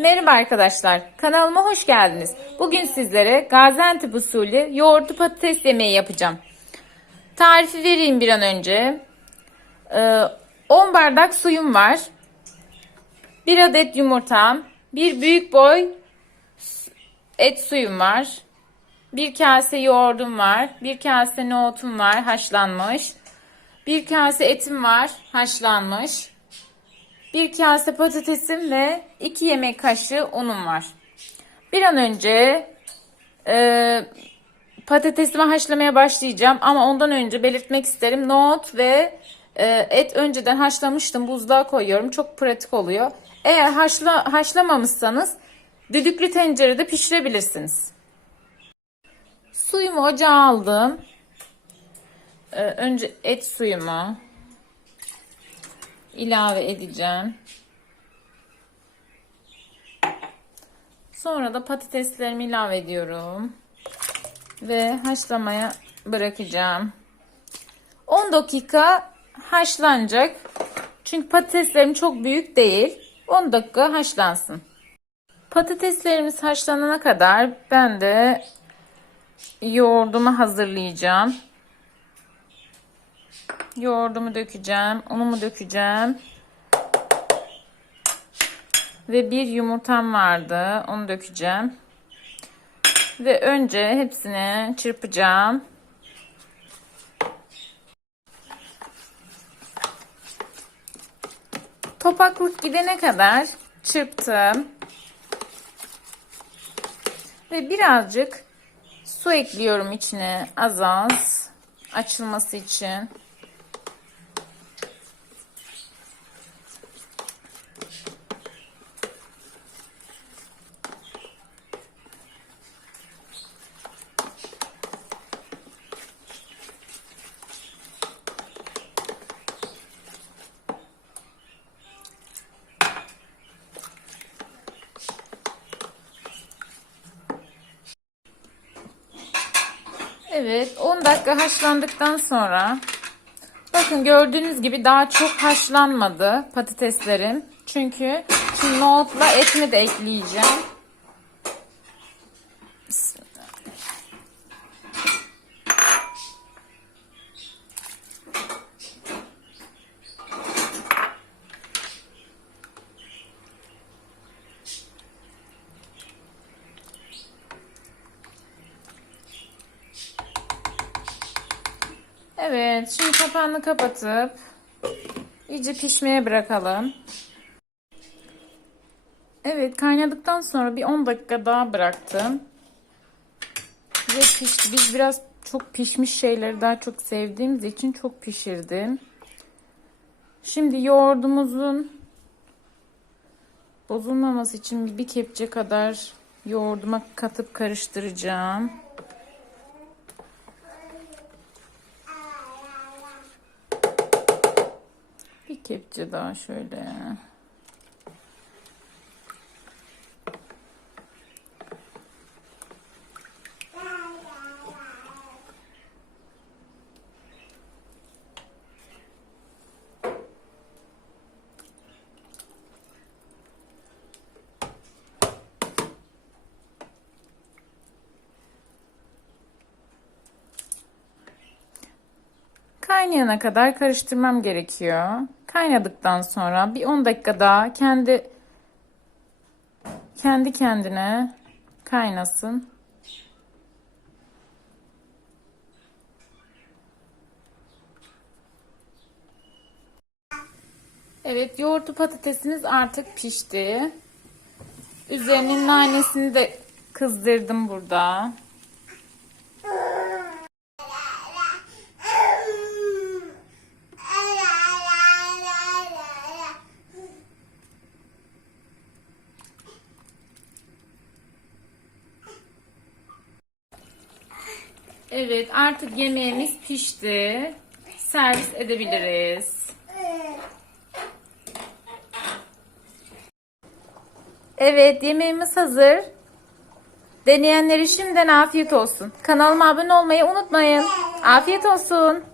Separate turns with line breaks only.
Merhaba arkadaşlar, kanalıma hoş geldiniz. Bugün sizlere Gaziantep usulü yoğurtlu patates yemeği yapacağım. Tarifi vereyim bir an önce. Ee, 10 bardak suyum var. 1 adet yumurtam, bir büyük boy et suyum var. Bir kase yoğurdum var. Bir kase nohutum var haşlanmış. Bir kase etim var haşlanmış. Bir kase patatesim ve 2 yemek kaşığı unum var. Bir an önce e, patatesimi haşlamaya başlayacağım ama ondan önce belirtmek isterim. Nohut ve e, et önceden haşlamıştım. Buzluğa koyuyorum. Çok pratik oluyor. Eğer haşla, haşlamamışsanız düdüklü tencerede pişirebilirsiniz. Suyumu ocağa aldım. E, önce et suyumu ilave edeceğim. Sonra da patateslerimi ilave ediyorum. Ve haşlamaya bırakacağım. 10 dakika haşlanacak. Çünkü patateslerim çok büyük değil. 10 dakika haşlansın. Patateslerimiz haşlanana kadar ben de yoğurdumu hazırlayacağım. Yoğurdumu dökeceğim. Unumu dökeceğim. Ve bir yumurtam vardı. Onu dökeceğim. Ve önce hepsini çırpacağım. Topaklık gidene kadar çırptım. Ve birazcık su ekliyorum içine az az açılması için. Evet 10 dakika haşlandıktan sonra bakın gördüğünüz gibi daha çok haşlanmadı patateslerim. Çünkü şimdi nohutla etini de ekleyeceğim. Evet, şimdi kapağını kapatıp iyice pişmeye bırakalım. Evet, kaynadıktan sonra bir 10 dakika daha bıraktım. Ve pişti. Biz biraz çok pişmiş şeyleri daha çok sevdiğimiz için çok pişirdim. Şimdi yoğurdumuzun bozulmaması için bir kepçe kadar yoğurduma katıp karıştıracağım. Kepçe daha şöyle. Kaynayana kadar karıştırmam gerekiyor. Kaynadıktan sonra bir 10 dakika daha kendi kendi kendine kaynasın. Evet, yoğurtlu patatesimiz artık pişti. Üzerinin nanesini de kızdırdım burada. Evet, artık yemeğimiz pişti. Servis edebiliriz. Evet, yemeğimiz hazır. Deneyenlere şimdiden afiyet olsun. Kanalıma abone olmayı unutmayın. Afiyet olsun.